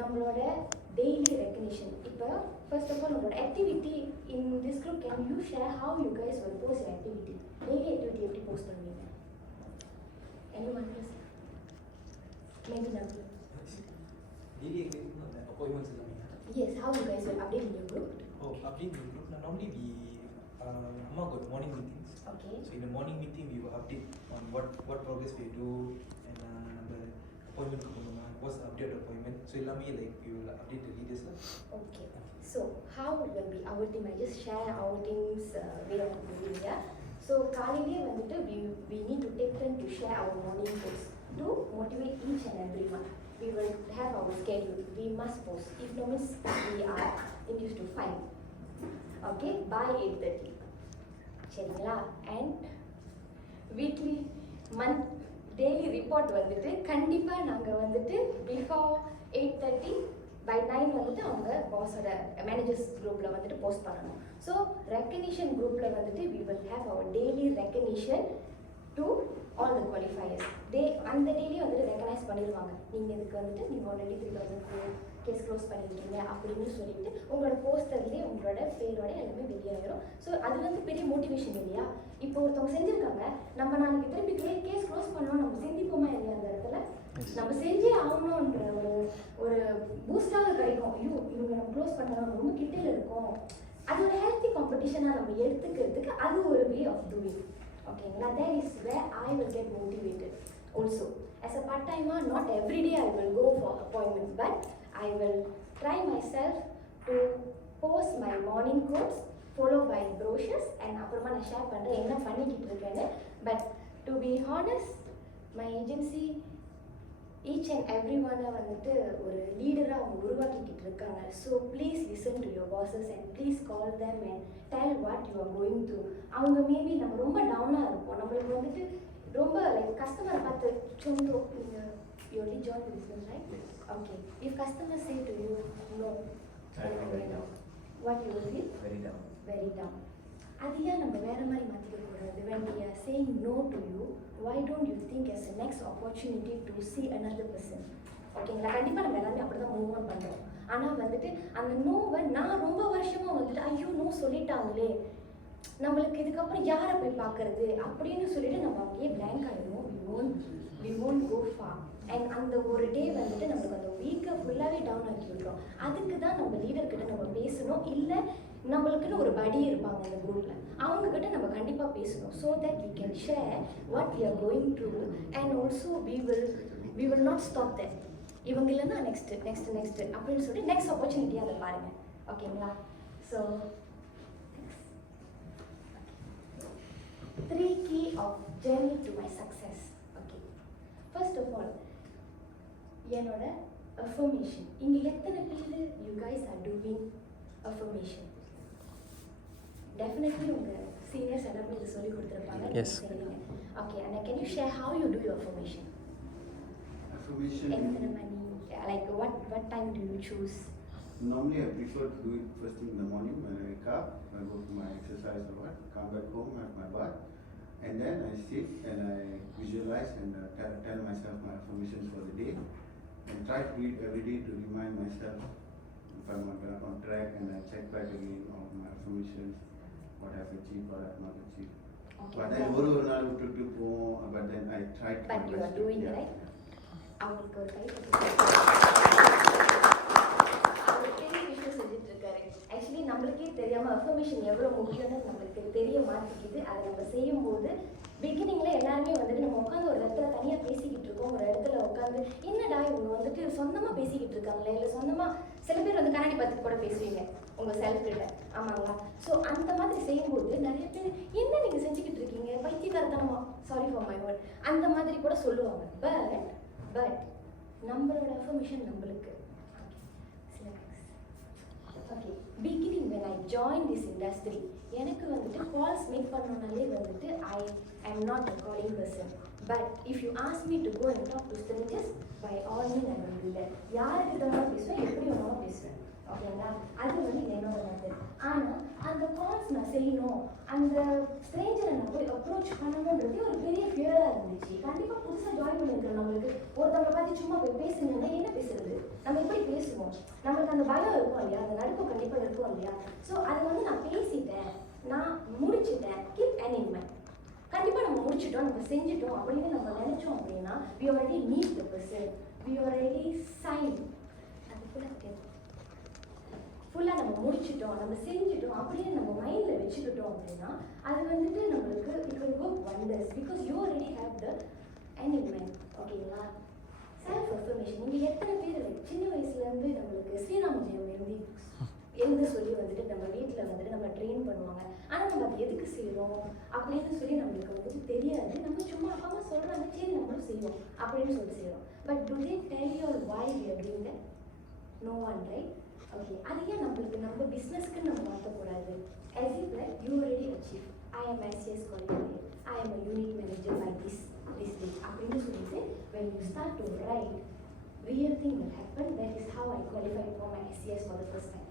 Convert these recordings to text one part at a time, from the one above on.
நம்மளோட daily recognition. இப்போ first of all நம்மளோட activity in this group, can you share how you guys will post your activity? Daily activity எப்படி post பண்ணுவீங்க? anyone else? maybe Nabil. Daily activity appointments எல்லாமே. Yes, how you guys will update in your group? Oh, update in the group. Normally we Amma got morning meetings. Okay. So in the morning meeting we will update on what progress we do and the appointment what's the update appointment. So எல்லாமே like we will update the leaders lah. Okay. So how will be our team? I just share our team's way of doing, yeah. So காலையிலே வந்துட்டு we need to take turn to share our morning posts to motivate each and everyone. We will have our schedule. We must post. If no means we are induced to fine. Okay, by 8:30. சரிங்களா? And weekly daily report வந்துட்டு கண்டிப்பா நாங்க வந்துட்டு before 8:30 by 9 வந்துட்டு அவங்க பாஸோட managers குரூப்ல வந்துட்டு post பண்ணணும். ஸோ ரெக்கக்னிஷன் குரூப்ல வந்துட்டு we will have our daily recognition to all the qualifiers. அந்த டெய்லி வந்துட்டு ரெக்கக்னைஸ் பண்ணிடுவாங்க. நீங்கள் இதுக்கு வந்துட்டு நீங்கள் ஆல்ரெடி 3000 கேஸ் க்ளோஸ் பண்ணியிருக்கீங்க அப்படின்னு சொல்லிட்டு உங்களோட போஸ்டர்லேயே உங்களோட பேரோட எல்லாமே வெளியே ஆயிரும். ஸோ அது வந்து பெரிய மோட்டிவேஷன் இல்லையா? இப்போ ஒருத்தவங்க செஞ்சுருக்காங்க, நம்ம நாளைக்கு திருப்பி கேஸ் க்ளோஸ் பண்ணோம், நம்ம சிந்திப்போமா இல்லையா? அந்த இடத்துல நம்ம செஞ்சே ஆகணுன்ற ஒரு பூஸ்டாக கிடைக்கும். ஐயோ இவங்க நம்ம க்ளோஸ் பண்ணலாம், ரொம்ப கிட்டையில் இருக்கும். அது ஒரு ஹெல்த்தி காம்படிஷனாக நம்ம எடுத்துக்கிறதுக்கு அது ஒரு வே ஆஃப் டூயிங். ஓகேங்களா? that is where I will get motivated also. As a part-timer, not every day I will go for appointments, but I will try myself to post my morning quotes followed by brochures and அப்புறமா நான் share பண்ணுறேன் என்ன பண்ணிக்கிட்டு இருக்கேன்னு. But to be honest, my agency each and everyone வந்துட்டு ஒரு லீடராக அவங்க உருவாக்கிக்கிட்டு இருக்காங்க. So please listen to your bosses and please call them and tell what you are going through. அவங்க மேபி நம்ம ரொம்ப டவுனாக இருப்போம், நம்மளுக்கு வந்துட்டு ரொம்ப லைக் கஸ்டமரை பார்த்து சொந்தோ நீங்கள் you only join the business, right? Okay. If customers say to you no, what you will feel? Very down. Very down. அது ஏன் நம்ம வேற மாதிரி மாற்றிக்க கூடாது? when we are saying no to you, why don't you think as a next opportunity to see another person? ஓகேங்களா? கண்டிப்பாக நம்ம எல்லாமே அப்படி தான் மூவ் ஆன் பண்ணுறோம். ஆனால் வந்துட்டு அந்த நோவை நான் ரொம்ப வருஷமாக வந்துட்டு ஐயோ நோ சொல்லிட்டாங்களே, நம்மளுக்கு இதுக்கப்புறம் யாரை போய் பார்க்கறது அப்படின்னு சொல்லிட்டு நம்ம அங்கேயே பிளாங்க் ஆகிடுவோம். we won't go far. And அந்த ஒரு டே வந்துட்டு நம்மளுக்கு அந்த வீக்கை ஃபுல்லாகவே டவுன் ஆக்கி விட்றோம். அதுக்கு தான் நம்ம லீடர்கிட்ட நம்ம பேசணும். இல்லை நம்மளுக்குன்னு ஒரு படி இருப்பாங்க அந்த குரூப்பில், அவங்கக்கிட்ட நம்ம கண்டிப்பாக பேசணும். So that we can share what we are going through and also we will not stop that. இவங்க இல்லைன்னா நெக்ஸ்ட் அப்படின்னு சொல்லிட்டு நெக்ஸ்ட் ஆப்பர்ச்சுனிட்டியாக அதை பாருங்கள். ஓகேங்களா? So 3 key of journey to my success. Okay. First of all, என்னோட affirmation. இங்கே எத்தனை பேர் you guys are doing affirmation? Definitely உங்கள் seniors எல்லாமே இதை சொல்லி கொடுத்துருப்பாங்க. Yes. Okay, and can you share how you do your affirmation? Affirmation. எத்தனை மணி? Like what time do you choose? Normally I prefer to do it first thing in the morning when I wake up. I go to my exercise or what, come back home, have my bath, and then I sit and I visualize and tell myself my affirmations for the day, and try to do it every day to remind myself if I'm on track, and I check back again on my affirmations, what I've achieved, what I've not achieved. Okay. But then ஒரு நாள் விட்டுட்டு போவோம், but then I try to. But you are doing it, right? அவங்களுக்கு ஒரு கை அவர் பெரிய விஷயம் செஞ்சுட்டு இருக்காரு. ஆக்சுவலி நம்மளுக்கே தெரியாமல் அஃபர்மேஷன் எவ்வளோ முக்கியம்னு நம்மளுக்கு தெரிய மாட்டேங்குது. அதை நம்ம செய்யும்போது பிகினிங்கில் எல்லாருமே வந்துட்டு நம்ம உட்காந்து ஒரு இடத்துல தனியாக பேசிக்கிட்டு இருக்கோம். ஒரு இடத்துல உட்காந்து என்னடா இவங்க வந்துட்டு சொந்தமாக பேசிக்கிட்டு இருக்காங்களே, இல்லை சொந்தமாக சில பேர் வந்து கண்ணாடி பார்த்துட்டு கூட பேசுவீங்க உங்கள் செல்ஃப்கிட்ட, ஆமாங்களா? ஸோ அந்த மாதிரி செய்யும்போது நிறைய பேர் என்ன நீங்கள் செஞ்சுக்கிட்டு இருக்கீங்க பைத்தியக்காரத்தனமா, சாரி ஃபார் மை வேர்ட், அந்த மாதிரி கூட சொல்லுவாங்க. பட் நம்மளோட அஃபர்மேஷன் நம்மளுக்கு okay. Beginning when I joined this industry, எனக்கு வந்துட்டு கால்ஸ் மேக் பண்ணனாலே வந்துட்டு I am not a calling person. But if you ask me to go and talk to strangers, by all means I will do that. யாருக்கு வேணாலும் பேசுவேன், எப்படி வேணாலும் பேசுவேன். ஓகேங்களா? அது வந்து என்னோட மெத்தட். ஆனால் அந்த கால்ஸ் நான் செய்யணும், அந்த ஸ்ட்ரேஞ்சரை நான் போய் அப்ரோச் பண்ணணுன்றது ஒரு பெரிய ஃபியராக ஷையாக இருந்துச்சு. கண்டிப்பாக புதுசாக ஜாயின் பண்ணியிருக்கிற நம்மளுக்கு ஒருத்தவங்களை பார்த்து சும்மா போய் பேசுனீங்கன்னா என்ன பேசுறது, நம்ம எப்படி பேசுவோம், நம்மளுக்கு அந்த பயம் இருக்கும் இல்லையா, அந்த நடுக்கம் கண்டிப்பாக இருக்கும் இல்லையா. ஸோ அதை வந்து நான் பேசிட்டேன், நான் முடிச்சுட்டேன், கீப் அன் இன் மைண்ட். கண்டிப்பாக நம்ம முடிச்சிட்டோம், நம்ம செஞ்சுட்டோம் அப்படின்னு நம்ம நினைச்சோம் அப்படின்னா we already meet the person, we already sign. அது ஃபுல்லாக நம்ம முடிச்சிட்டோம், நம்ம செஞ்சுட்டோம் அப்படின்னு நம்ம மைண்டில் வச்சுக்கிட்டோம் அப்படின்னா அது வந்துட்டு நம்மளுக்கு it will work wonders because you already have the end in mind. ஓகேங்களா? செல்ஃப் அஃபர்மேஷன் நீங்கள் எத்தனை பேர் சின்ன வயசுலேருந்து நம்மளுக்கு ஸ்ரீராம ஜெயம் எழுத சொல்லி வந்துட்டு நம்ம வீட்டில் வந்துட்டு நம்ம ட்ரெயின் பண்ணுவாங்க. ஆனால் நம்ம அது எதுக்கு செய்கிறோம் அப்படின்னு சொல்லி நம்மளுக்கு வந்துட்டு தெரியாது. நம்ம சும்மா அப்பா அம்மா சொல்கிறாங்க, சரி நம்மளும் செய்வோம் அப்படின்னு சொல்லி செய்கிறோம். But to they tell you why we are doing that? No one, right? Okay, அது ஏன் நம்மளுக்கு நம்ம பிஸ்னஸ்க்கு நம்ம மாற்றக்கூடாது? as if like you already achieve, I am SCS qualified, I am a unit manager by this day அப்படின்னு சொல்லிட்டு when you start to write, real thing will happen. That is how I qualified for my SCS for the first time.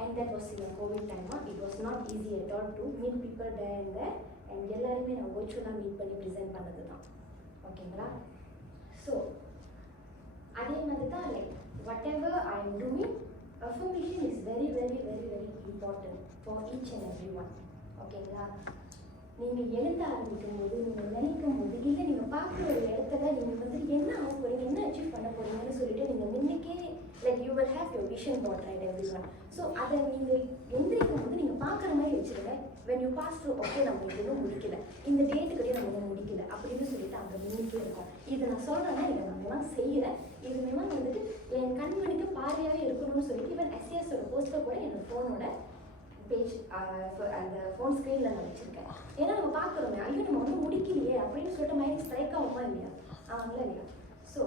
And that was in the COVID time. It was not easy at all to meet people there and there. And எல்லாருமே நான் virtually meet பண்ணி present பண்ணது தான். ஓகேங்களா? So அதே மாதிரி தான் like what ever I am doing, affirmation is very very very very important for each and everyone. ஓகேங்களா? நீங்கள் எழுத ஆரம்பிக்கும் போது, நீங்கள் நினைக்கும் போது, இல்லை நீங்கள் பார்க்குற ஒரு இடத்துல நீங்கள் வந்து என்ன ஆக போகிறீங்க, என்ன அச்சீவ் பண்ண போகிறீங்கன்னு சொல்லிட்டு நீங்கள் முன்னுக்கே like you will have your vision board right everyone. So அதை நீங்கள் எந்திரிக்கும் போது நீங்கள் பார்க்குற மாதிரி வச்சுருங்க. when you pass through, okay நம்ம இன்னும் முடிக்கல, இந்த டேட்டுக்கிட்டே நம்ம இன்னும் முடிக்கல அப்படின்னு சொல்லிட்டு அங்கே முன்னுக்கே இருக்கும். இதை நான் சொல்கிறேன்னா இதை நான் மேம் செய்கிறேன், இது மேம் வந்துட்டு என் கண்மணிக்கு பார்வையாகவே இருக்கணும்னு சொல்லிட்டு ஈவன் எஸ்சிஎஸோட போஸ்டர் கூட என்னோட ஃபோனோட பேஜ் அந்த ஃபோன் ஸ்க்ரீனில் நான் வச்சுருக்கேன். ஏன்னா நம்ம பார்க்குறோமே, ஐயோ நம்ம வந்து முடிக்கலையே அப்படின்னு சொல்லிட்டு மைண்ட் ஸ்ட்ரைக் ஆகுமா இல்லையா? ஆமாங்களா இல்லையா? So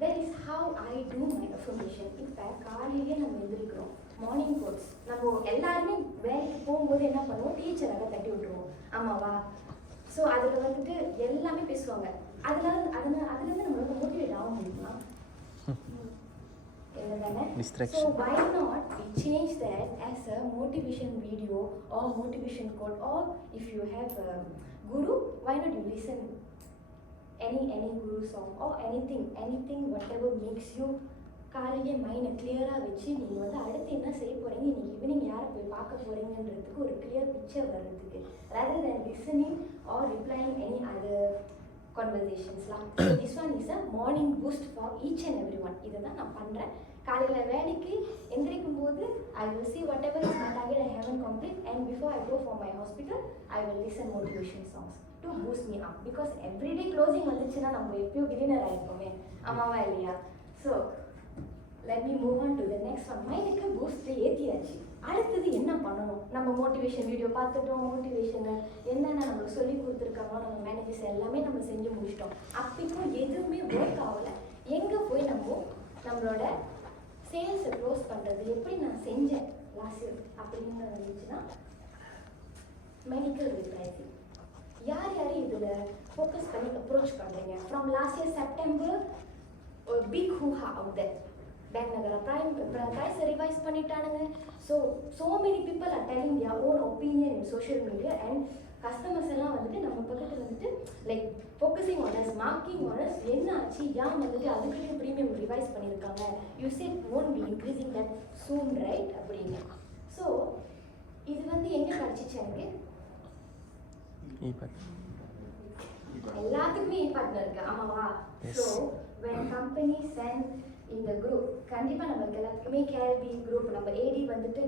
that is how I do my affirmation. இப்போ காலையிலேயே நம்ம எழுந்திரிக்கிறோம், மார்னிங் கோட்ஸ் நம்ம எல்லாருமே வேலைக்கு போகும்போது என்ன பண்ணுவோம், டீச்சராக தட்டி விட்டுருவோம், ஆமாவா? ஸோ அதில் வந்துட்டு எல்லாமே பேசுவாங்க. அதுலேருந்து நம்மளுக்கு மோட்டிவேட் ஆக முடியுமா? So why not we change that as a motivation video or motivation quote, or if you have a guru, why not you listen any guru song or anything whatever makes you காலையிலே மைண்டை கிளியராக வச்சு நீங்கள் வந்து அடுத்து என்ன செய்ய போகிறீங்க, இன்னைக்கு ஈவினிங் யாரை போய் பார்க்க போகிறீங்கன்றதுக்கு ஒரு கிளியர் பிக்சர் வர்றதுக்கு rather than listening or replying any other conversationsலாம். So this one is a morning boost for each and everyone. இதை தான் நான் பண்ணுறேன். காலையில் வேலைக்கு எந்திரிக்கும் போது I will see whatever is my target I haven't complete, and before I go for my hospital I will listen motivation songs to boost me up, because everyday closing வந்துச்சுன்னா நம்ம எப்பயும் பிகினர் ஆகிருப்போமே, ஆமாவா இல்லையா? So let me move on to the next one. மைண்டுக்கு boost ஏற்றியாச்சு, அடுத்தது என்ன பண்ணணும்? நம்ம மோட்டிவேஷன் வீடியோ பார்த்துட்டோம், மோட்டிவேஷன் என்னென்ன நம்மளுக்கு சொல்லி கொடுத்துருக்காங்களோ நம்ம மேனேஜர்ஸ் எல்லாமே நம்ம செஞ்சு முடிச்சிட்டோம். அப்போக்கும் எதுவுமே ஒர்க் ஆகலை. எங்கே போய் நம்மளோட சேல்ஸை க்ளோஸ் பண்ணுறது எப்படி நான் செஞ்சேன் லாஸ்ட் இயர் அப்படின்னு இருந்துச்சுன்னா மெடிக்கல் ரிப்ரைசிங். யார் யார் இதில் ஃபோக்கஸ் பண்ணி அப்ரோச் பண்ணுறீங்க? From last year September big hoohah out there. Bank நகர ப்ரைஸ் ரிவைஸ் பண்ணிட்டானுங்க. So many people are telling their own opinion in social media, and customers எல்லாம் வந்துட்டு நம்ம பக்கத்தில் வந்துட்டு like focusing on us, marking on us. என்ன ஆச்சு, ஏன் வந்துட்டு அதுக்கிட்டே ப்ரீமியம் ரிவைஸ் பண்ணியிருக்காங்க, you said won't be increasing that soon right அப்படின்னு. ஸோ இது வந்து எங்கே கிடச்சிச்சு எனக்கு? எல்லாத்துக்குமே பார்ட்னர் இருக்கு, ஆமாவா? So when companies send in the group, கண்டிப்பாக நம்மளுக்கு எல்லாத்துக்குமே கேள்வி குரூப் நம்ம ஏடி வந்துட்டு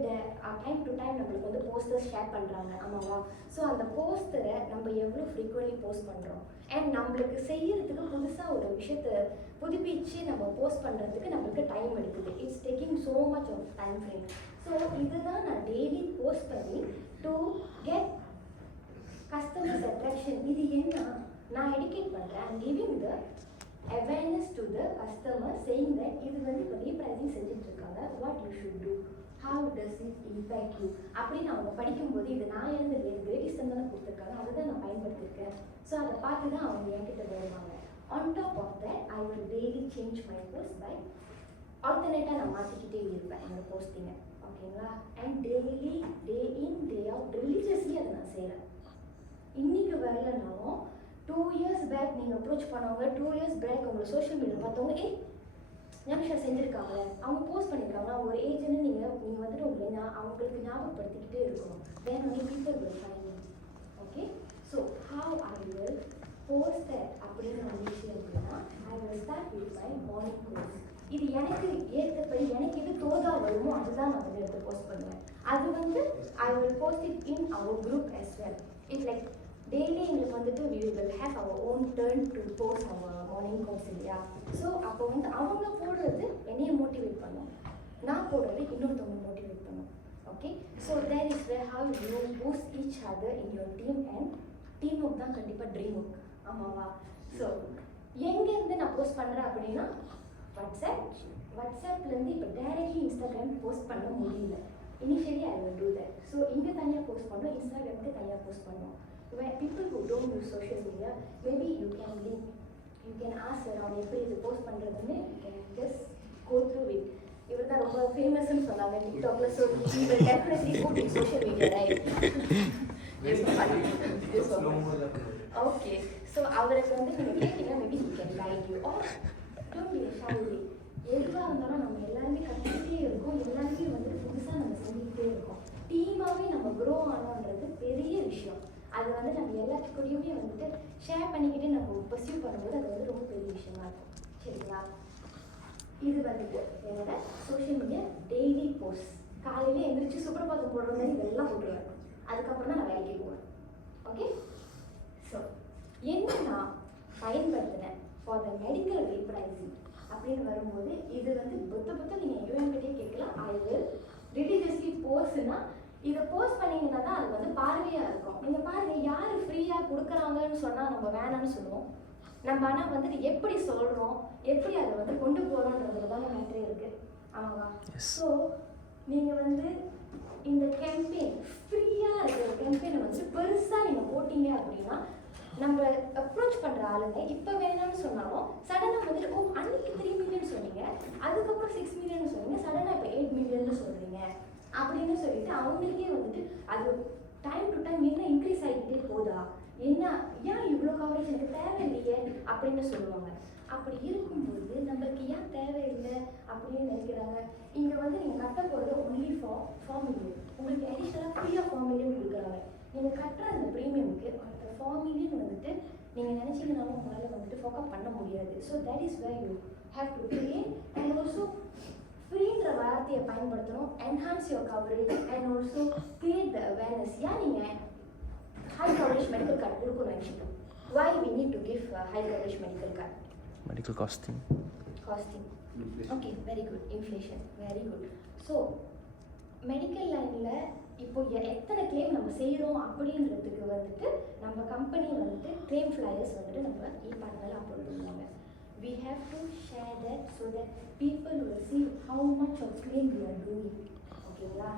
டைம் டு டைம் நம்மளுக்கு வந்து போஸ்டர்ஸ் ஷேர் பண்ணுறாங்க, ஆமாவா? ஸோ அந்த போஸ்டரை நம்ம எவ்வளோ ஃப்ரீக்வெண்ட்லி போஸ்ட் பண்ணுறோம், அண்ட் நம்மளுக்கு செய்யறதுக்கு புதுசாக ஒரு விஷயத்தை புதுப்பிச்சு நம்ம போஸ்ட் பண்ணுறதுக்கு நம்மளுக்கு டைம் எடுக்குது. It's taking so much of time frame. So இதுதான் நான் டெய்லி போஸ்ட் பண்ணி டு கெட் கஸ்டமர்ஸ் அட்ராக்ஷன். இது என்ன, நான் எடுக்கேட் பண்ணுறேன், I'm giving the awareness to the customer, saying that இது வந்து இப்போ ரீப்ரைசிங் செஞ்சுட்டு இருக்காங்க, what you should do, how does it impact you அப்படின்னு அவங்க படிக்கும்போது இது நான் எழுந்தது கிரேட்டிஸ்டன் தானே கொடுத்துருக்காங்க, அதை தான் நான் பயன்படுத்திருக்கேன். ஸோ அதை பார்த்து தான் அவங்க என்கிட்ட வருவாங்க. On top of that I will daily change my post by ஆல்டர்னேட்டாக நான் மாற்றிக்கிட்டே இருப்பேன் என்னோட போஸ்டிங்கை, ஓகேங்களா? And daily day in day out religiously அதை நான் செய்கிறேன். இன்னைக்கு வரலனாலும் 2 years back பேக் நீங்கள் அப்ரோச் பண்ணவங்க 2 இயர்ஸ் பேக் உங்களை சோஷியல் மீடியா பார்த்தவங்க ஞாபகம் செஞ்சுருக்காங்க, அவங்க போஸ்ட் பண்ணியிருக்காங்க, அவங்க ஒரு ஏஜ்னு நீங்கள் வந்துட்டு உங்களை அவங்களுக்கு ஞாபகப்படுத்திக்கிட்டே இருக்கணும். then only people will find you. Okay, so how I will post that அப்படின்னு வந்துச்சு அப்படின்னா I will start with my morning post. இது எனக்கு ஏற்றபடி எனக்கு எது தோதா வருமோ அதுதான் நான் வந்து எடுத்து போஸ்ட் பண்ணுவேன். அது வந்து I will post it in our group as well. It's like daily எங்களுக்கு வந்துட்டு we will have our own turn to post our morning post இல்லையா. ஸோ அப்போ வந்து அவங்க போடுறது என்னைய மோட்டிவேட் பண்ணும், நான் போடுறது இன்னொருத்தவங்க மோட்டிவேட் பண்ணும். Okay, so that is where how you boost each other in your team and team work தான் கண்டிப்பாக ட்ரீம் ஒர்க். ஆமாவா? ஸோ எங்கேருந்து நான் போஸ்ட் பண்ணுறேன் அப்படின்னா வாட்ஸ்அப்லேருந்து இப்போ டைரக்ட்லி இன்ஸ்டாகிராம் போஸ்ட் பண்ண முடியல. Initially I will do that. So இங்கே தனியாக போஸ்ட் பண்ணோம், இன்ஸ்டாகிராமுக்கு தனியாக போஸ்ட் பண்ணோம். When people who don't use social media, maybe you can ask around எப்படி இது போஸ்ட் பண்ணுறதுன்னு you can just go through it. இவர் தான் ரொம்ப ஃபேமஸ்ன்னு சொன்னாங்க டிக்டாக்ல. So he will definitely put in social media, right? Okay, so அவருக்கு வந்து நீங்கள் கேட்டீங்கன்னா maybe he can guide you or don't be shy. எதுவாக இருந்தாலும் நம்ம எல்லாருமே கற்றுக்கிட்டே இருக்கோம், எல்லாருமே வந்துட்டு புதுசாக நம்ம செஞ்சுக்கிட்டே இருக்கோம். டீமாகவே நம்ம க்ரோ ஆனோன்றது பெரிய விஷயம். அது வந்து நம்ம எல்லாத்துக்கூடயுமே வந்துட்டு ஷேர் பண்ணிக்கிட்டு நம்ம பர்சியூ பண்ணும்போது அது வந்து ரொம்ப பெரிய விஷயமா இருக்கும். சரிங்களா? இது வந்துட்டு என்னோட சோஷியல் மீடியா டெய்லி போஸ்ட். காலையில் எழுந்திரிச்சு சுப்பிரபாதம் போடுற மாதிரி இதெல்லாம் போட்டுருவேன். அதுக்கப்புறம் தான் நான் வேலைக்கு போவேன். ஓகே, ஸோ என்ன நான் பயன்படுத்தினேன் ஃபார் த மெடிக்கல் ரீப்ரைசிங் அப்படின்னு வரும்போது இது வந்து புத்த நீங்கள் யூஎன்கிட்டே கேட்கலாம். ஐ வில் ரிலீஜியஸ்லி போஸ்ட்னா இதை போஸ்ட் பண்ணிங்கன்னா தான் அது வந்து பார்வையாக இருக்கும். நீங்கள் பாருங்கள், யார் ஃப்ரீயாக கொடுக்குறாங்கன்னு சொன்னால் நம்ம வேணாம்னு சொல்லுவோம். நம்ம ஆனால் வந்துட்டு எப்படி சொல்கிறோம், எப்படி அதை வந்து கொண்டு போகிறோன்றதுல தான் மேட்ரே இருக்குது. ஆமாவா? ஸோ நீங்கள் வந்து இந்த கேம்பெயின் ஃப்ரீயாக இருக்கிற கேம்பெயினை வந்துட்டு பெருசாக நீங்கள் போட்டிங்க அப்படின்னா நம்ம அப்ரோச் பண்ணுற ஆளுங்க இப்போ வேணாம்னு சொன்னாலும் சடனாக வந்துட்டு அன்னைக்கு 3 மில்லியன் சொன்னீங்க, அதுக்கப்புறம் 6 மில்லியன் சொன்னீங்க, சடனாக இப்போ 8 மில்லியன் சொல்கிறீங்க அப்படின்னு சொல்லிட்டு அவங்களுக்கே வந்துட்டு அது டைம் டு டைம் என்ன இன்க்ரீஸ் ஆகிக்கிட்டே போதா, என்ன ஏன் இவ்வளோ கவரேஜ் எனக்கு தேவையில்லையே அப்படின்னு சொல்லுவாங்க. அப்படி இருக்கும்போது நம்மளுக்கு ஏன் தேவையில்லை அப்படின்னு நினைக்கிறாங்க. இங்கே வந்து நீங்கள் கட்ட போகிறது ஒன்லி ஃபார் 4 மில்லியன், உங்களுக்கு அடிஷ்னலாக ஃப்ரீயாக 4 மில்லியன் கொடுக்குறாங்க. நீங்கள் கட்டுற அந்த ப்ரீமியமுக்கு அந்த 4 மில்லியன் வந்துட்டு நீங்கள் நினச்சிங்கனாலும் உங்களால் வந்துட்டு ஃபோக்கஸ் பண்ண முடியாது. So that is where you have to create and also ஃப்ரீன்ற வார்த்தையை பயன்படுத்தணும், enhance your coverage and also create the awareness. ஏன் நீங்கள் ஹை கவரேஜ் மெடிக்கல் கார்டு கொடுக்கணும் நினச்சிட்டோம். Why we need to give high coverage medical card? Medical costing. Okay, very good. Inflation, very good. So medical லைனில் இப்போ எத்தனை claim நம்ம செய்கிறோம் அப்படின்றதுக்கு வந்துட்டு நம்ம கம்பெனி வந்துட்டு கிளைம் ஃப்ளையர்ஸ் வந்துட்டு நம்ம இ-பார்ட்னரில் அப்லோட் பண்ணுவாங்க. We have to share that so that people will see how much of claim we are doing. ஓகேங்களா?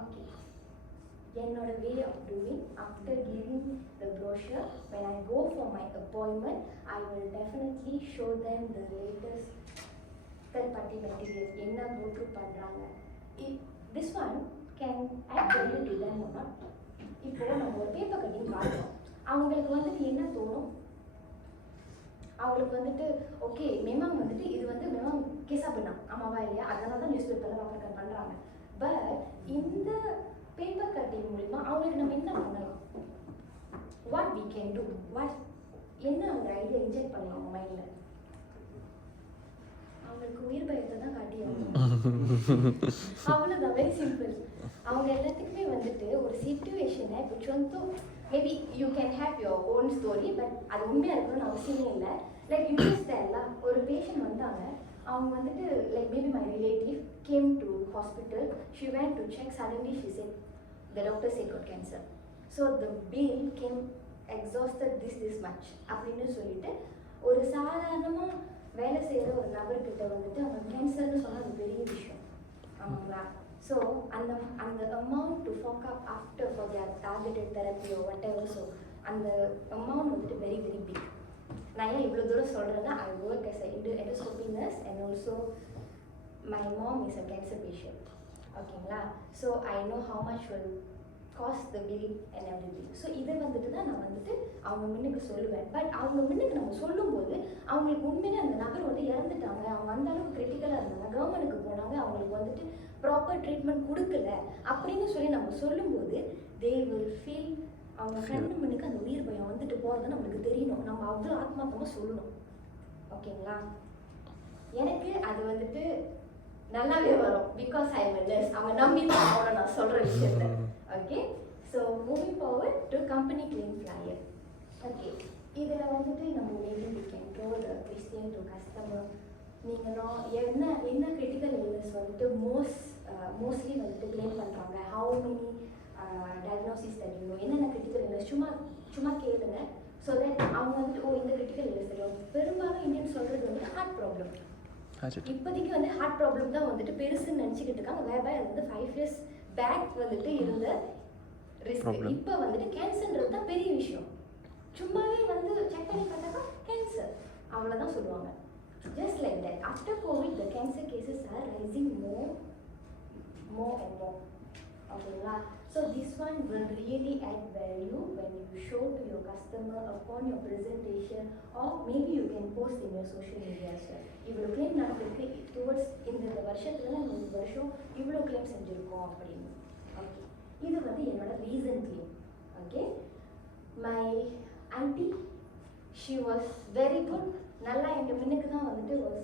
ஓகே, என்னோட way of doing after giving the brochure when I go for my appointment I will definitely show them the latest third party materials என்ன go-through பண்ணுறாங்க. This one can add value to them or not. இப்போ நம்ம ஒரு paper cutting பார்க்குறோம், அவங்களுக்கு வந்துட்டு என்ன தோணும், அவங்களுக்கு வந்துட்டு ஓகே மெமாம் வந்துட்டு இது வந்து மெமாம் கேஸாக பண்ணான், ஆமாவா இல்லையா, அதனால தான் நியூஸ் பேப்பரில் பேப்பர் பண்ணுறாங்க. பட் இந்த பேப்பர் கட்டிங் மூலிமா அவங்களுக்கு நம்ம என்ன பண்ணலாம், what we can do, what என்ன அவங்க ஐடியா இன்ஜெக்ட் பண்ணலாம் அவங்க மைண்டில். அவங்களுக்கு உயிர் பயத்தை தான் காட்டியாங்க, அவ்வளோதான், வெரி சிம்பிள். அவங்க எல்லாத்துக்குமே வந்துட்டு ஒரு சிச்சுவேஷனை which வந்து maybe you can have your own story, but அது உண்மையாக இருக்கணும்னு அவசியமே இல்லை. லைக் யூ ஜஸ்ட் தெரியல, ஒரு பேஷண்ட் வந்தாங்க, அவங்க வந்துட்டு like maybe my relative came to hospital, she went to check, suddenly she said the doctor said got cancer. So the bill came exhausted this much அப்படின்னு சொல்லிட்டு ஒரு சாதாரணமாக வேலை செய்கிற ஒரு நபர்கிட்ட வந்துட்டு அவங்க கேன்சர்னு சொன்னால் அது பெரிய விஷயம், ஆமாங்களா? ஸோ அந்த amount to folk up after for their targeted therapy oh what ever, so அந்த அமௌண்ட் வந்துட்டு வெரி வெரி பிக். நான் ஏன் இவ்வளோ தூரம் சொல்கிறேன்னா I work as a endoscopy nurse and also my mom is a cancer patient. ஓகேங்களா? So I know how much will cost the bill and everything. So இதை வந்துட்டு தான் நான் வந்துட்டு அவங்க முன்னுக்கு சொல்லுவேன். பட் அவங்க முன்னுக்கு நம்ம சொல்லும்போது அவங்களுக்கு உண்மையிலே அந்த நபர் வந்து இறந்துட்டாங்க, அவங்க அந்த அளவுக்கு கிரிட்டிக்கலாக இருந்தாங்க, கவர்மெண்ட்டுக்கு போனாங்க, அவங்களுக்கு வந்துட்டு ப்ராப்பர் ட்ரீட்மெண்ட் கொடுக்கல அப்படின்னு சொல்லி நம்ம சொல்லும்போது தே வில் ஃபீல் அவங்க கண்ணு முன்னுக்கு அந்த உயிர் பயம் வந்துட்டு போகிறது நம்மளுக்கு தெரியணும். நம்ம அவ்வளோ ஆத்மார்த்தமாக சொல்லணும். ஓகேங்களா? எனக்கு அது வந்துட்டு நல்லாவே வரும். Because I am nurse. அவங்க நம்பி தான் அவனை நான் சொல்கிற விஷயத்த. Okay, so moving forward to company claim flyer. Okay, இதில் வந்துட்டு நம்ம maybe we can throw the question to customer. நீங்கள் என்ன கிரிட்டிக்கல் இல்னஸ் வந்துட்டு மோஸ்ட்லி வந்துட்டு கிளைம் பண்ணுறாங்க, ஹவு மெனி டயக்னோசிஸ் தெரியும், என்னென்ன கிரிட்டிக்கல் இல்னஸ் சும்மா கேளுங்க. ஸோ தட் அவங்க வந்துட்டு இந்த கிரிட்டிக்கல் இல்னஸ் தெரியும். பெரும்பாலும் இந்தியன் சொல்கிறது வந்து ஹார்ட் ப்ராப்ளம். இப்போதைக்கு வந்து ஹார்ட் ப்ராப்ளம் தான் வந்துட்டு பெருசுன்னு நினச்சிக்கிட்டு இருக்காங்க. வேற அது வந்து 5 years பேக் வந்துட்டு இருந்த ரிஸ்க். இப்போ வந்துட்டு கேன்சர்ன்றது தான் பெரிய விஷயம். சும்மாவே வந்து செக் பண்ணி பார்த்தாக்கா கேன்சர் அவ்வளோதான் சொல்லுவாங்க. Just like that after Covid the cancer cases are rising more and more. ஓகேங்களா? So this one will really add value when you show to your customer upon your presentation, or maybe you can post in your social media as well. இவ்வளோ claim நடந்திருக்கு towards இந்த வருஷத்துல நம்ம இந்த வருஷம் இவ்வளோ claim செஞ்சுருக்கோம் அப்படின்னு. ஓகே, இது வந்து என்னோட reason claim. Okay, my anti she was very good. நல்லா எங்கள் முன்னுக்கு தான் வந்துட்டு was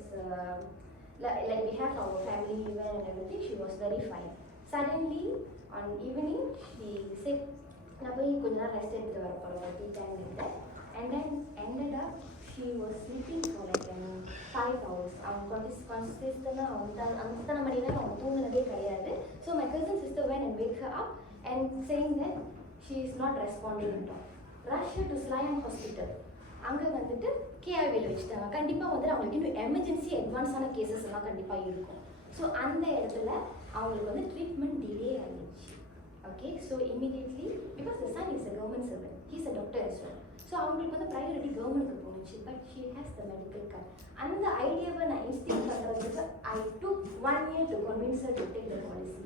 like we have our family event and everything. She was very fine. Suddenly on evening she said நான் போய் கொஞ்ச நேரம் ரெஸ்ட் எடுத்துட்டு வர போகிறேன் டீ டைம் இருந்தேன். and then ended up she was sleeping for like 5 hours. அவங்க கன்சிஸ்டன்டாக அத்தனை மணி நேரம் அவங்க தூங்கினதே கிடையாது. So my cousin sister went and wake her up and saying that she is not responding at all. Rush her to Slayam hospital. அங்கே வந்துட்டு கேஆர்வியில் வச்சுட்டாங்க. கண்டிப்பாக வந்துட்டு அவங்களுக்கு இன்னும் எமர்ஜென்சி அட்வான்ஸான கேசஸ் எல்லாம் கண்டிப்பாக இருக்கும். ஸோ அந்த இடத்துல அவங்களுக்கு வந்து ட்ரீட்மெண்ட் டிலே ஆகிடுச்சு. Okay, so immediately because the son is a government servant, he is a doctor as well. So அவங்களுக்கு வந்து ப்ரையாரிட்டி கவர்மெண்ட்டுக்கு போணுச்சு. But she has the medical card. அந்த ஐடியாவை நான் இன்ஸ்டியூட் பண்ணுறதுக்கு I took 1 year to convince her to take the policy.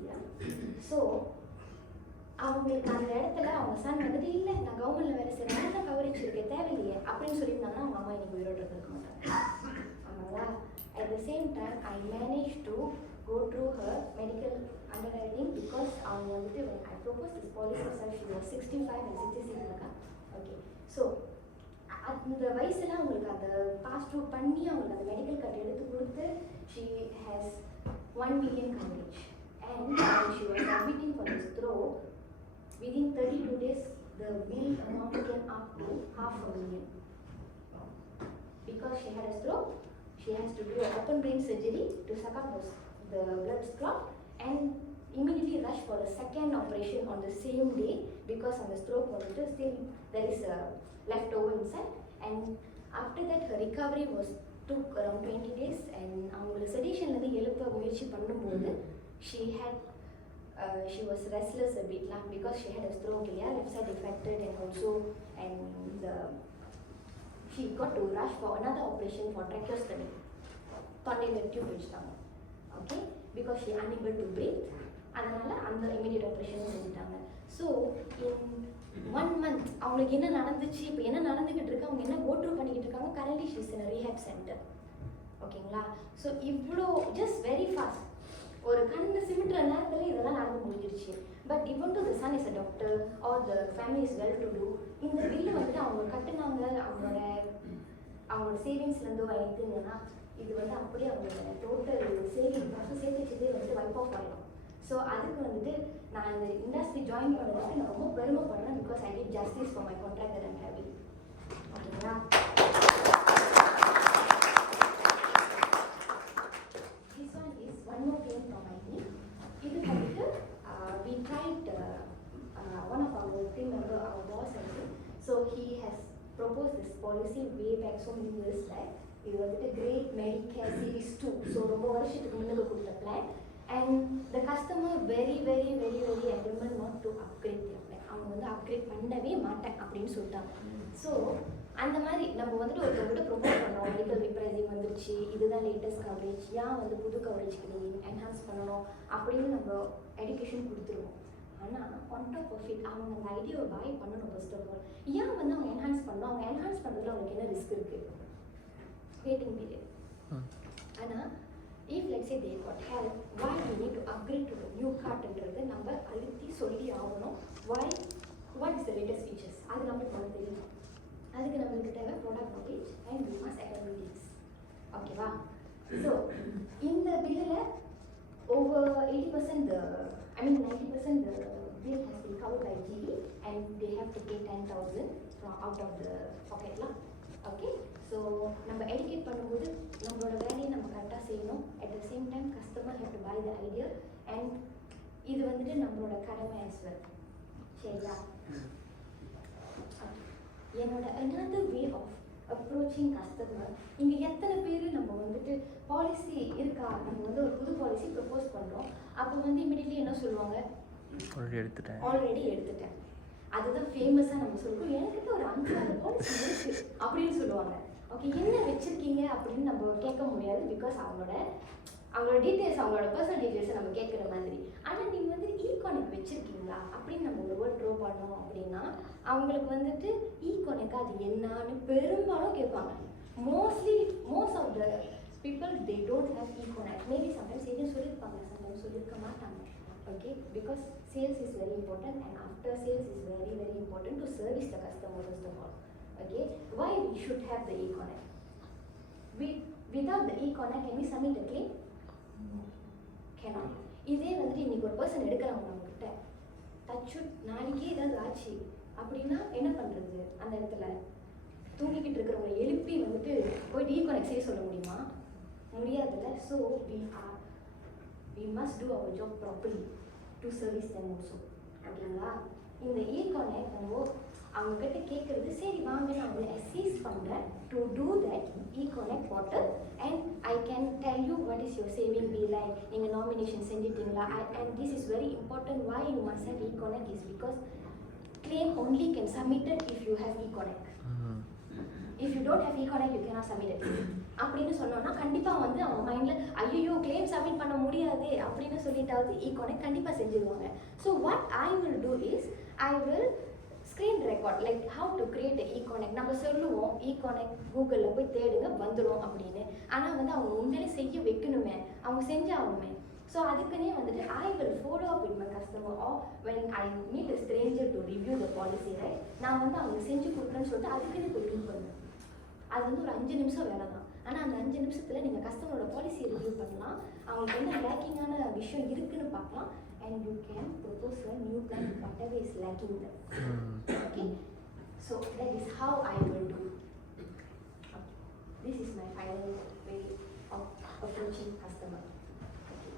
So அவங்களுக்கு அந்த இடத்துல அவங்க சன் வந்துட்டு இல்லை நான் கவர்மெண்ட்டில் வேலை செய்கிறேன், என்ன கவரேஜ் இருக்கு தேவையில்லையே அப்படின்னு சொல்லியிருந்தாங்கன்னா அவங்க அம்மா இன்னைக்கு உயிரோடு இருக்க மாட்டாங்க. ஆமாங்களா? At the same time I manage to go through her medical underwriting because அவங்க வந்துட்டு I proposed this policy herself she was 65 and 66 இருக்கா. ஓகே, ஸோ அந்த வயசில் அவங்களுக்கு அந்த பாஸ் த்ரூ பண்ணி அவங்களுக்கு அந்த மெடிக்கல் கார்டு எடுத்து கொடுத்து she has 1 million coverage and when she was submitting for this stroke within 32 days the bill amount came up to $500,000 because she had a stroke. She has to do an open brain surgery to suck up the blood clot and immediately rush for a second operation on the same day because on the stroke monitor still there is a leftover inside, and after that her recovery was took around 20 days and avanga sedation la எழுப்ப முயற்சி பண்ணும்போது she was restless a bit lah because she had a stroke, yeah, left side affected and also she got to rush for another operation for tracheostomy. தொண்டையில் tube வச்சுட்டாங்க. Okay, because she unable to breath. அதனால் அந்த immediate operation செஞ்சுட்டாங்க. So in 1 month அவங்களுக்கு என்ன நடந்துச்சு, இப்போ என்ன நடந்துக்கிட்டு இருக்கு, அவங்க என்ன கோட்ரூ பண்ணிக்கிட்டு இருக்காங்க. Currently she is in rehab centre. ஓகேங்களா? ஸோ இவ்வளோ ஜஸ்ட் வெரி ஃபாஸ்ட் ஒரு கண்ணு சிமிட்டுற நேரத்தில் இதெல்லாம் நடந்து முடிஞ்சிருச்சு. But even though the son is a doctor or the family is well to do. இந்த பில்லு வந்துட்டு அவங்க கட்டுனாங்க அவங்களோட சேவிங்ஸ்லேருந்து வாங்கிட்டுங்கன்னா இது வந்து அப்படியே அவங்களோட டோட்டல் சேவிங் ஃபஸ்ட்டு சேர்த்து வச்சதே வந்துட்டு வைப் ஆஃப் ஆகிடும். ஸோ அதுக்கு வந்துட்டு நான் இந்த இண்டஸ்ட்ரி ஜாயின் பண்ணுறதுக்கு நான் ரொம்ப பெருமைப்படுறேன் because I did justice for my contract that I'm having. ஓகேங்களா? This one is one more claim from my team. இது வந்துட்டு we tried one of our team member, our boss also. So he has proposed this policy way back so many years back. இது வந்துட்டு great Medicare series 2. So ரொம்ப வருஷத்துக்கு முன்னாடி கொடுத்த plan. And the customer very very very very adamant not to upgrade their plan. அவங்க வந்து upgrade பண்ணவே மாட்டேன் அப்படின்னு சொல்லிட்டாங்க. ஸோ அந்த மாதிரி நம்ம வந்துட்டு ஒருத்தவங்கள்ட்ட ப்ரொமோட் பண்ணோம், மெடிக்கல் ரிப்ரைசிங் வந்துருச்சு, இதுதான் லேட்டஸ்ட் கவரேஜ், ஏன் வந்து புது கவரேஜ்க்கு நீங்கள் என்ஹான்ஸ் பண்ணணும் அப்படின்னு நம்ம எடுகேஷன் கொடுத்துருவோம். ஆனால் on top of it அவங்க அந்த ஐடியாவை பாய் பண்ணணும் ஃபர்ஸ்ட் ஆஃப் ஆல். ஏன் வந்து அவங்க என்ஹான்ஸ் பண்ணணும்? அவங்க என்ஹான்ஸ் பண்ணுறதுல அவங்களுக்கு என்ன ரிஸ்க் இருக்குது? Waiting period. ஆனால் if let's say they got help, why we need to upgrade to the new cardன்றது நம்ம அழுத்தி சொல்லி ஆகணும். what is the latest features? அது நம்மளுக்கு பண்ண தெரியும். அதுக்கு நம்மளுக்கு தேவை product knowledge and we must academic things. ஓகேவா? ஸோ இந்த பில்லில் over 80% I mean 90% the bill has been covered by GE and they have to pay 10,000 from out of the pocket lah. Okay, so நம்ம educate பண்ணும்போது நம்மளோட வேலையை நம்ம கரெக்டாக செய்யணும். At the same time customer have to buy the idea and இது வந்துட்டு நம்மளோட கடமை as well. சரியா? என்னோட another way of approaching customer, இங்கே எத்தனை பேர் நம்ம வந்துட்டு பாலிசி இருக்கா, நம்ம வந்து ஒரு புது பாலிசி ப்ரப்போஸ் பண்ணுறோம், அப்போ வந்து இமிடியட்லி என்ன சொல்லுவாங்க? ஆல்ரெடி எடுத்துட்டேன். அதுதான் ஃபேமஸாக நம்ம சொல்லுவோம், எனக்கிட்ட ஒரு 5-6 பாலிசி இருக்குது அப்படின்னு சொல்லுவாங்க. ஓகே, என்ன வச்சுருக்கீங்க அப்படின்னு நம்ம கேட்க முடியாது, பிகாஸ் அவங்களோட டீட்டெயில்ஸ், அவங்களோட பர்சனல் டீட்டெயில்ஸை நம்ம கேட்குற மாதிரி. ஆனால் நீங்கள் வந்து ஈகானிக் வச்சுருக்கீங்களா அப்படின்னு நம்ம ஒரு வேர்ட் ட்ரோ பண்ணோம் அப்படின்னா அவங்களுக்கு வந்துட்டு ஈகானிக் அது என்னன்னு பெரும்பாலும் கேட்பாங்க. most of the people they don't have ஈகானிக். மேபி சம்டைம்ஸ் ஏஜென்ட் சொல்லியிருப்பாங்க, சம்டைம்ஸ் சொல்லியிருக்க மாட்டாங்க. Okay, because sales is very important and after sales is very very important to service the customer first of all. Okay, why we should have the e-connect? Without the e-connect can we submit a claim? Cannot. இதே வந்துட்டு இன்னைக்கு ஒரு person எடுக்கிறாங்க நம்மகிட்ட, தச்சுட் நாளைக்கே ஏதாவது ஆச்சு அப்படின்னா என்ன பண்ணுறது? அந்த இடத்துல தூங்கிக்கிட்டு இருக்கிறவங்க எழுப்பி வந்துட்டு போய் e-connect செய்ய சொல்ல முடியுமா? முடியாதுல்ல. So we must do our job properly to service them also. ஓகேங்களா? இந்த e-connect நம்ம அவங்க கிட்ட கேட்குறது, சரி வாங்க நான் வந்து அசிஸ்ட் பண்ணுறேன் to do that e-connect portal and I can tell you what is your saving be like. நீங்கள் nomination செஞ்சிட்டீங்களா? and this is very important, why you must have e-connect is because claim only can submit it if you have e-connect. If you don't have e-connect you cannot submit it அப்படின்னு சொன்னோன்னா கண்டிப்பாக வந்து அவங்க மைண்டில் ஐயோ claim submit பண்ண முடியாது அப்படின்னு சொல்லிட்டாவது e-connect கண்டிப்பாக செஞ்சுருவாங்க. So what I will do is I will screen record like how to create a e-connect. நம்ம சொல்லுவோம் e-connect கூகுளில் போய் தேடுங்க வந்துடும் அப்படின்னு, ஆனால் வந்து அவங்க உண்மையிலே செய்ய வைக்கணுமே, அவங்க செஞ்சாகணுமே. ஸோ அதுக்குன்னே வந்துட்டு I will follow up with my customer or when I meet a stranger to review the policy, right? நான் வந்து அவங்க செஞ்சு கொடுக்குறேன்னு சொல்லிட்டு அதுக்குன்னே போய் ரிவ்யூ பண்ணுவேன். அது வந்து ஒரு 5 நிமிஷம் வேலை தான். ஆனால் அந்த 5 நிமிஷத்தில் நீங்கள் கஸ்டமரோட பாலிசியை ரிவ்யூ பண்ணலாம், அவங்களுக்கு என்ன லேக்கிங்கான விஷயம் இருக்குன்னு பார்க்கலாம் and you can propose a new plan whatever is lacking there. Okay, so that is how I will do. Okay. This is my final way of approaching customer. Okay.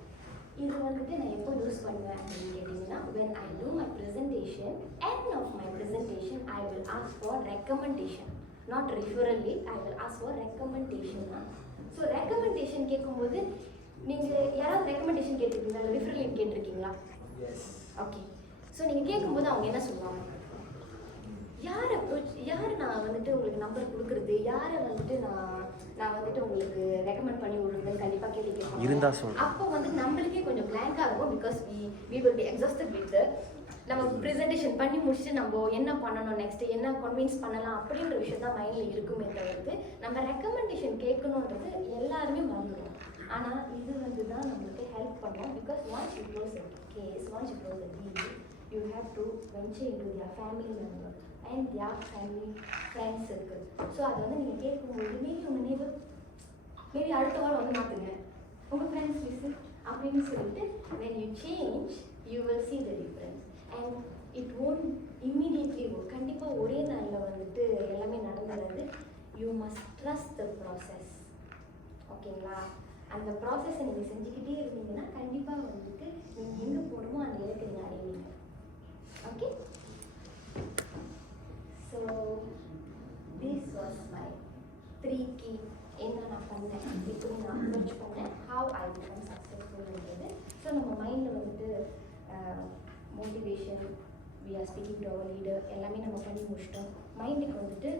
இது வந்துட்டு நான் எப்போ யூஸ் பண்ணுவேன் அப்படின்னு கேட்டிங்கன்னா when I do my presentation, end of my presentation I will ask for recommendation, not referral lead, I will ask for recommendation. So recommendation கேட்கும்போது நீங்கள் யாராவது ரெக்கமெண்டேஷன் கேட்டிருக்கீங்களா, இல்லை ரிஃபரல் லீட் கேட்டிருக்கீங்களா? எஸ். ஓகே, ஸோ நீங்கள் கேட்கும்போது அவங்க என்ன சொல்லுவாங்க? யார் நான் வந்துட்டு உங்களுக்கு நம்பர் கொடுக்குறது, யாரை வந்துட்டு நான் வந்துட்டு உங்களுக்கு ரெக்கமெண்ட் பண்ணி விடுறதுன்னு கண்டிப்பாக கேள்வி கேட்போம். அப்போ வந்து நம்மளுக்கே கொஞ்சம் பிளாங்காக இருக்கும், because we will be exhausted with நம்ம ப்ரெசன்டேஷன் பண்ணி முடிச்சுட்டு நம்ம என்ன பண்ணணும், நெக்ஸ்ட் என்ன கன்வின்ஸ் பண்ணலாம் அப்படின்ற விஷயம் தான் மைண்டில் இருக்குமே தவிர்த்து நம்ம ரெக்கமெண்டேஷன் கேட்கணுன்றது எல்லாருமே மறந்துடும். ஆனால் இது வந்து தான் நம்மளுக்கு ஹெல்ப் பண்ணும், because once you close the case, once you close the deal, you have to venture into their family member and their family friends circle. So அதை வந்து நீங்கள் கேட்கும்போது மேபி உங்கள் நேபர் மேபி அடுத்த வாரம் வந்து மாற்றுங்க உங்கள் ஃப்ரெண்ட்ஸ் லிஸ்ட் அப்படின்னு சொல்லிட்டு when you change you will see the difference and it won't immediately work. கண்டிப்பாக ஒரே நாளில் வந்துட்டு எல்லாமே நடந்துடாது. you must trust the process. ஓகேங்களா? அந்த ப்ராசஸை நீங்கள் செஞ்சுக்கிட்டே இருந்தீங்கன்னா கண்டிப்பாக வந்துட்டு நீங்கள் எங்கே போகணுமோ அந்த இலக்கு நீங்கள் அடைவீங்க. Okay, so this was my 3 key. என்ன நான் பண்ணேன், எப்படி நான் அப்ரோச் பண்ணேன், ஹவ் ஐ பிகம் சக்ஸஸ்ஃபுல்ன்றது. ஸோ நம்ம மைண்டில் வந்துட்டு motivation, we are speaking to our leader எல்லாமே நம்ம பண்ணி முடிச்சிட்டோம். மைண்டுக்கு வந்துட்டு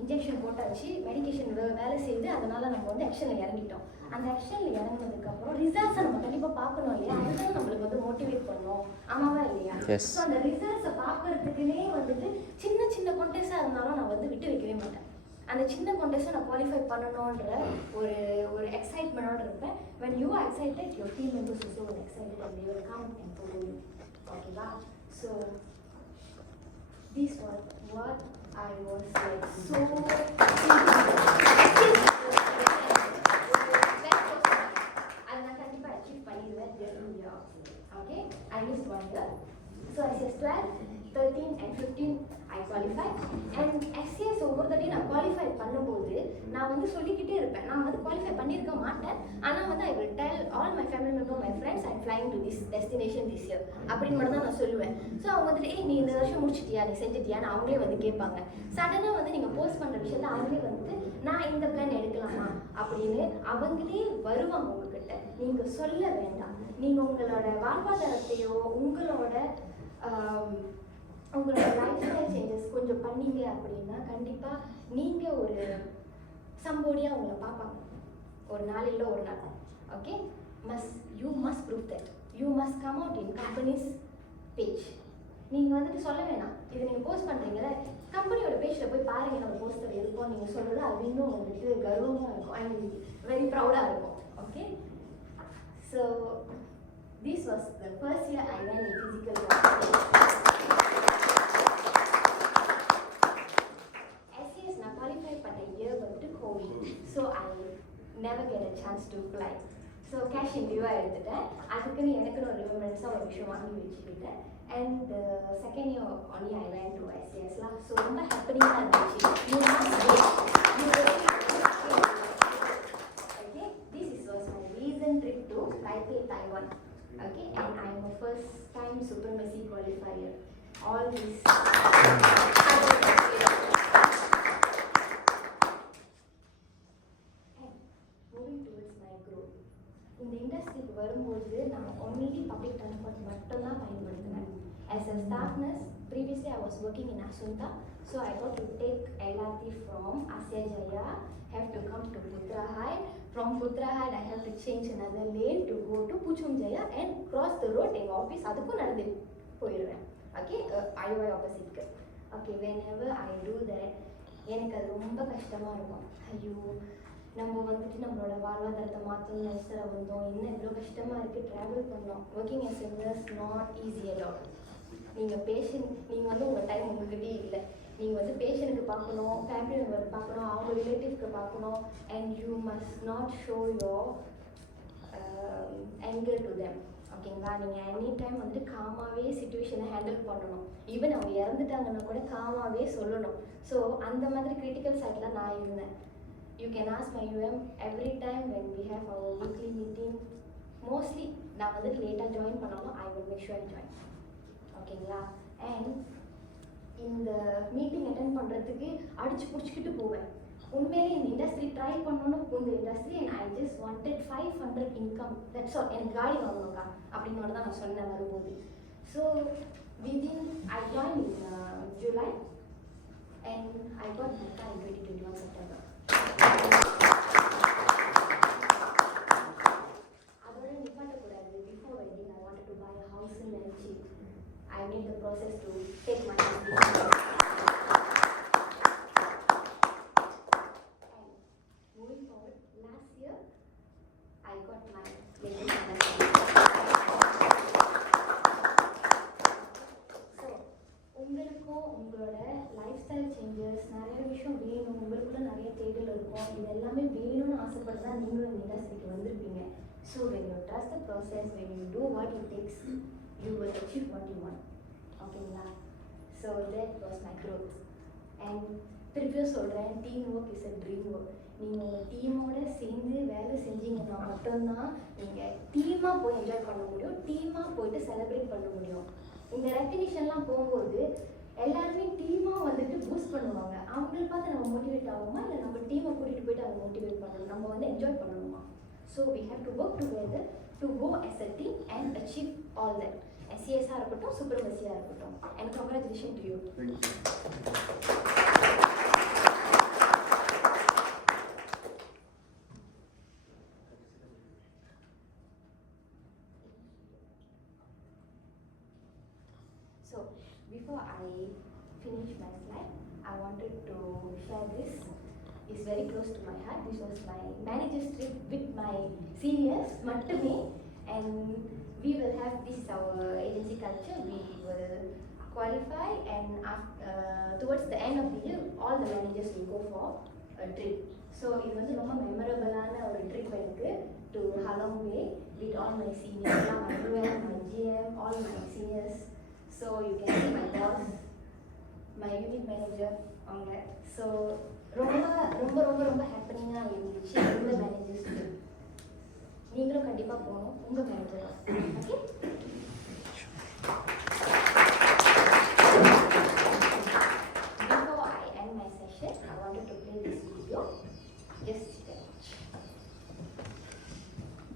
இன்ஜெக்ஷன் போட்டாச்சு, மெடிக்கேஷன் வேலை செய்து, அதனால் நம்ம வந்து ஆக்ஷனில் இறங்கிட்டோம். அந்த ஆக்ஷனில் இறங்கினதுக்கப்புறம் ரிசல்ட்ஸை நம்ம கண்டிப்பாக பார்க்கணும் இல்லையா, அதுதான் நம்மளுக்கு வந்து மோட்டிவேட் பண்ணும், ஆமாவா இல்லையா? ஸோ அந்த ரிசல்ட்ஸை பார்க்கறதுக்குனே வந்துட்டு சின்ன சின்ன கான்டெஸ்டாக இருந்தாலும் நான் வந்து விட்டு வைக்கவே மாட்டேன். அந்த சின்ன கான்டெஸ்ட்டை நான் குவாலிஃபை பண்ணணுன்ற ஒரு எக்ஸைட்மெண்டோடு இருப்பேன். when you are excited, your team members also will excited and they will come and follow you. ஓகேவா? So this was what I was like so அதை நான் கண்டிப்பாக அச்சீவ் பண்ணிடுவேன். Okay, I missed 1 year. So SS 12, 13 and 15 I qualified. And SCS ஒவ்வொரு தடையும் நான் qualify பண்ணும்போது நான் வந்து சொல்லிக்கிட்டே இருப்பேன், நான் வந்து குவாலிஃபை பண்ணியிருக்க மாட்டேன், ஆனால் வந்து I will tell all my family members, my friends, I'm flying to this destination this year அப்படின்னு மட்டும் தான் நான் சொல்லுவேன். ஸோ அவங்க வந்துட்டு நீ இந்த வருஷம் முடிச்சிட்டியா, நீ செஞ்சிட்டியான்னு அவங்களே வந்து கேட்பாங்க. சடனாக வந்து நீங்கள் போஸ்ட் பண்ணுற விஷயத்த அவங்களே வந்துட்டு நான் இந்த பிளான் எடுக்கலாமா அப்படின்னு அவங்களே வருவாங்க உங்ககிட்ட. நீங்கள் சொல்ல வேண்டாம். நீங்கள் உங்களோட வாழ்வாதாரத்தையோ உங்களோட லைஃப் ஸ்டைல் சேஞ்சஸ் கொஞ்சம் பண்ணீங்க அப்படின்னா கண்டிப்பாக நீங்கள் ஒரு சம்போடியாக உங்களை பார்ப்பாங்க ஒரு நாள் இல்லை ஒரு நாள். Okay, you must prove that you must come out in companies page. நீங்கள் வந்துட்டு சொல்ல வேணாம், இது நீங்கள் போஸ்ட் பண்ணுறீங்களே கம்பெனியோட பேஜில் போய் பாருங்கள் நம்ம போஸ்டர் இருக்கும், நீங்கள் சொல்கிறது அது இன்னும் வந்துட்டு கர்வமாக இருக்கும் அண்ட் வெரி ப்ரௌடாக இருக்கும். Okay, so this was the first year I went in physical classes. SCS na qualify பண்ண year வந்து COVID, so I never get a chance to fly. So cash in lieu எடுத்துட்டேன். அதுக்குன்னு எனக்கு ஒரு ரிமெம்பரன்ஸாக ஒரு விஷயம் வாங்கி வச்சுக்கிட்டேன். And the second year only I went to SCS lah. So ரொம்ப ஹாப்பியாக இருந்துச்சு. You must wait. Okay, this was my recent trip to Taipei, Taiwan. Okay, and I am a first time supremacy qualifier. All this and moving towards my growth. இந்த இண்டஸ்ட்ரிக்கு வரும்போது நான் only public transport மட்டும்தான் பயன்படுத்தினேன். As a staff nurse, previously I was working in Asunta, so I got to take LRT from Asya Jaya, have to come to Putrahayat. From Putrahayat, I have to change another lane to go to Puchum Jaya and cross the road. எங்கள் office அதுக்கும் நடந்து போயிடுவேன். Okay, IOI ஆப்போசிட்க்கு. Okay, whenever I do that, எனக்கு அது ரொம்ப கஷ்டமாக இருக்கும். ஐயோ, நம்ம வந்துட்டு நம்மளோட வாழ்வாதாரத்தை மாற்றணும், நர்ஸரை வந்தோம், என்ன இவ்வளோ கஷ்டமாக இருக்குது, ட்ராவல் பண்ணோம். Working as a nurse not easy at all. நீங்கள் நீங்கள் வந்து உங்கள் டைம் உங்ககிட்டயே இல்லை. நீங்கள் வந்து பேஷண்ட்டுக்கு பார்க்கணும், ஃபேமிலி மெம்பர் பார்க்கணும், அவங்க ரிலேட்டிவ்க்கு பார்க்கணும். And you must not show your anger to them. ஓகேங்களா, நீங்கள் எனி டைம் வந்து காமாகவே சுச்சுவேஷனை ஹேண்டில் பண்ணணும். ஈவன் அவங்க இறந்துட்டாங்கன்னா கூட காமாகவே சொல்லணும். ஸோ அந்த மாதிரி கிரிட்டிக்கல் சைடில் நான் இருந்தேன். You can ask my UM every time when we have our weekly meeting. Mostly நான் வந்து லேட்டாக ஜாயின் பண்ணாலும் I will make sure join. ஓகேங்களா, அண்ட் இந்த மீட்டிங் அட்டென்ட் பண்ணுறதுக்கு அடிச்சு பிடிச்சிக்கிட்டு போவேன். உண்மையிலே இந்த இண்டஸ்ட்ரி ட்ரை பண்ணணும், இந்த industry and I just wanted 500 income, that's all. எனக்கு காடி வாங்கணும்க்கா அப்படின்னு தான் நான் சொன்னேன் வரும்போது. So within I join in July and I got my car in 2021 September. அதோட நிப்பாட்டக்கூடாது. Before wedding I wanted to buy a house in Naichi. I need the process to take my decision. And moving forward, last year I got my wedding anniversary. So, உங்களுக்கும் உங்களோட life style changes நிறைய விஷயம் வேணும், உங்களுக்குள்ள நிறைய தேடல் இருக்கும், இது எல்லாமே வேணும்னு ஆசைப்பட்டு தான் நீங்களும் இந்த இண்டஸ்ட்ரிக்கு வந்திருப்பீங்க. So when you trust the process, when you do what it takes, you will achieve what you want. ஓகேங்களா, so that was my growth. And திருப்பியும் சொல்கிறேன், team work is a dream work. நீங்கள் உங்கள் டீமோட சேர்ந்து வேலை செஞ்சீங்கன்னா மட்டும்தான் நீங்கள் டீமாக போய் என்ஜாய் பண்ண முடியும், டீமாக போயிட்டு செலிப்ரேட் பண்ண முடியும். இந்த ரெக்கக்னிஷன்லாம் போகும்போது எல்லாருமே டீமாக வந்துட்டு பூஸ்ட் பண்ணுவாங்க. அவங்களை பார்த்து நம்ம மோட்டிவேட் ஆகுமா, இல்லை நம்ம டீமை கூட்டிகிட்டு போயிட்டு அவங்க மோட்டிவேட் பண்ணணும், நம்ம வந்து என்ஜாய் பண்ணணுமா? So we have to work together to go as a team and achieve all that. SCS இருக்கட்டும், சுப்ரமசியாக இருக்கட்டும். And congratulations to you. Thank you. finish my slide, I wanted to share this. It's very close to my heart. This was my manager's trip with my seniors, மட்டுமே. And we will have this our agency culture. We will qualify, and towards the end of the year, all the managers will go for a trip. So it was a memorable trip to Halong Bay with all my seniors, my UM, my GM, all my seniors. So you can see my boss, my unit manager on that. So ரொம்ப ஹாப்பனிங்காக இருந்துச்சு இந்த மேனேஜர்ஸ்க்கு. நீங்களும் கண்டிப்பாக போகணும் உங்கள் manager. Okay.